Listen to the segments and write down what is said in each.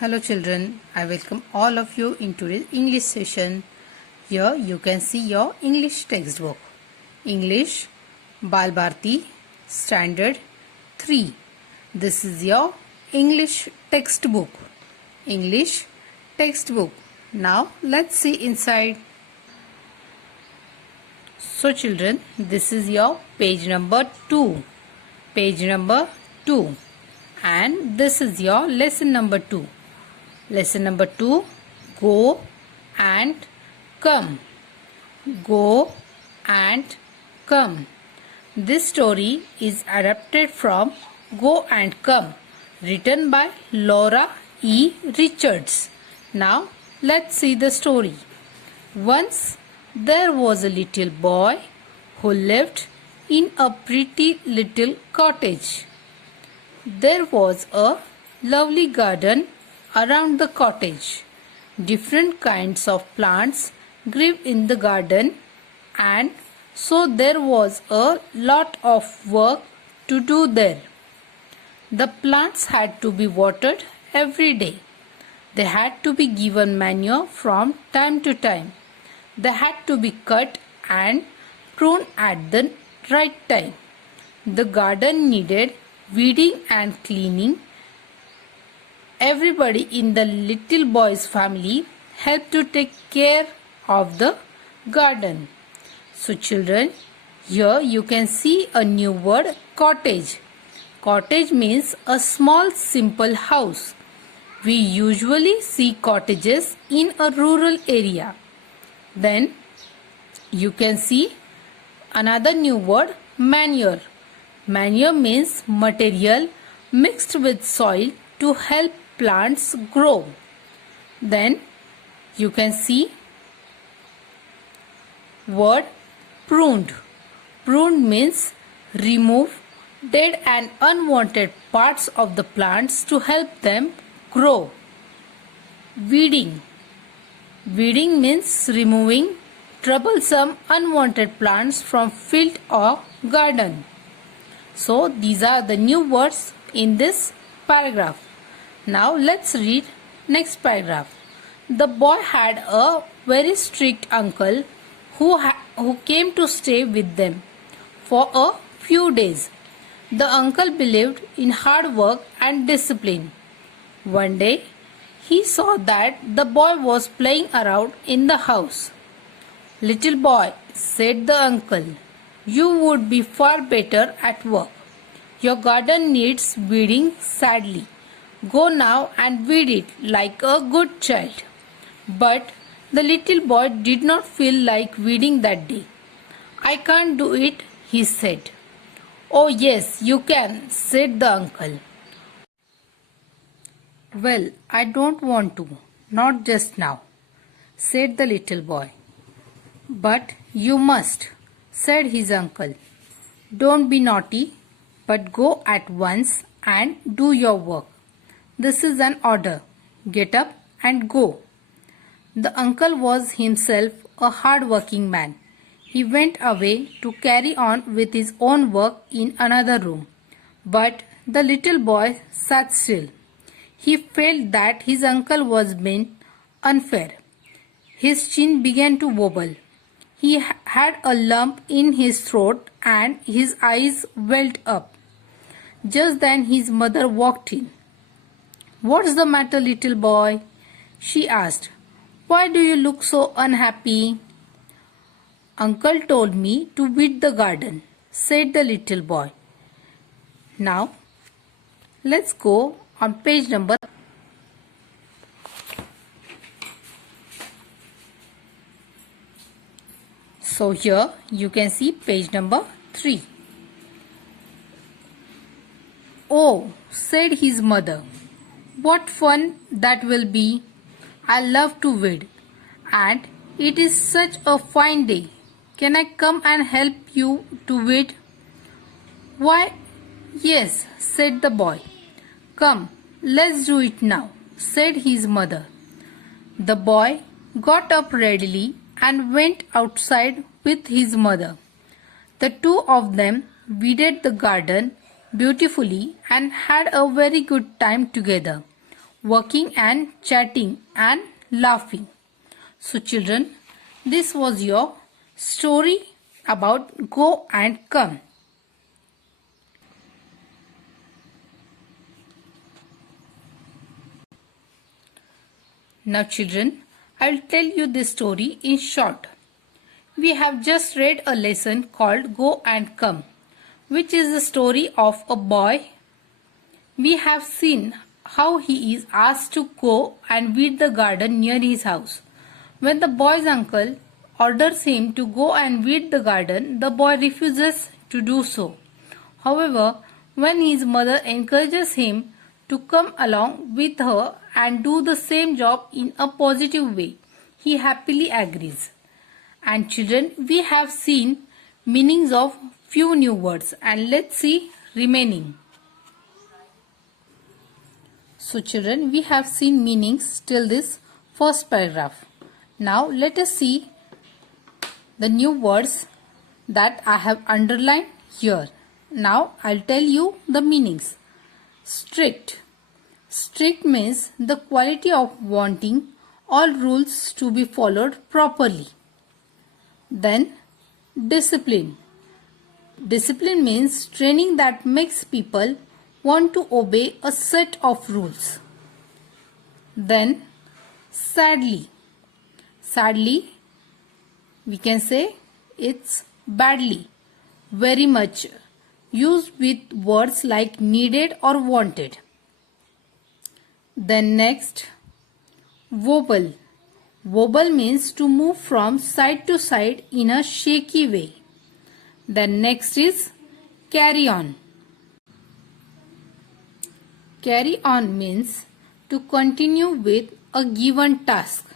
Hello children, I welcome all of you in today's English session. Here you can see your English textbook. English Bal Bharti Standard 3. This is your English textbook. English textbook. Now let's see inside. So children, this is your page number 2. Page number 2. And this is your lesson number 2. Lesson number 2, go and come. Go and come. This story is adapted from Go and Come, written by Laura E. Richards. Now let's see the story. Once there was a little boy who lived in a pretty little cottage. There was a lovely garden around the cottage. Different kinds of plants grew in the garden, and so there was a lot of work to do there. The plants had to be watered every day. They had to be given manure from time to time. They had to be cut and pruned at the right time. The garden needed weeding and cleaning. Everybody in the little boy's family helped to take care of the garden. So children, here you can see a new word, cottage. Cottage means a small simple house. We usually see cottages in a rural area. Then you can see another new word, manure. Manure means material mixed with soil to help plants grow. Then you can see word pruned. Pruned means remove dead and unwanted parts of the plants to help them grow. Weeding. Weeding means removing troublesome unwanted plants from field or garden. So these are the new words in this paragraph. Now let's read next paragraph. The boy had a very strict uncle who came to stay with them for a few days. The uncle believed in hard work and discipline. One day, he saw that the boy was playing around in the house. "Little boy," said the uncle, "you would be far better at work. Your garden needs weeding sadly. Go now and weed it like a good child." But the little boy did not feel like weeding that day. "I can't do it," he said. "Oh yes, you can," said the uncle. "Well, I don't want to, not just now," said the little boy. "But you must," said his uncle. "Don't be naughty, but go at once and do your work. This is an order. Get up and go." The uncle was himself a hard-working man. He went away to carry on with his own work in another room. But the little boy sat still. He felt that his uncle was being unfair. His chin began to wobble. He had a lump in his throat and his eyes welled up. Just then his mother walked in. "What's the matter, little boy?" she asked. "Why do you look so unhappy?" "Uncle told me to weed the garden," said the little boy. Now, let's go on page number. So here you can see page number 3. "Oh," said his mother, "what fun that will be. I love to weed, and it is such a fine day. Can I come and help you to weed?" "Why, yes," said the boy. "Come, let's do it now," said his mother. The boy got up readily and went outside with his mother. The two of them weeded the garden beautifully and had a very good time together. working and chatting and laughing. So children, this was your story about go and come. Now children, I will tell you this story in short. We have just read a lesson called Go and Come, which is the story of a boy. We have seen how he is asked to go and weed the garden near his house. When the boy's uncle orders him to go and weed the garden, the boy refuses to do so. However, when his mother encourages him to come along with her and do the same job in a positive way, he happily agrees. And children, we have seen meanings of few new words, and let's see remaining. So children, we have seen meanings till this first paragraph. Now let us see the new words that I have underlined here. Now I'll tell you the meanings. Strict. Strict means the quality of wanting all rules to be followed properly. Then discipline. Discipline means training that makes people want to obey a set of rules. Then sadly. Sadly, we can say it's badly, very much, used with words like needed or wanted. Then next, wobble. Wobble means to move from side to side in a shaky way. Then next is carry on. Carry on means to continue with a given task.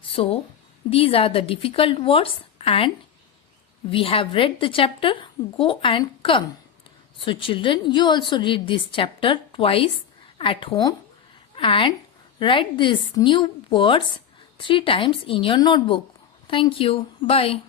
So, these are the difficult words, and we have read the chapter Go and Come. So children, you also read this chapter twice at home and write these new words 3 times in your notebook. Thank you. Bye.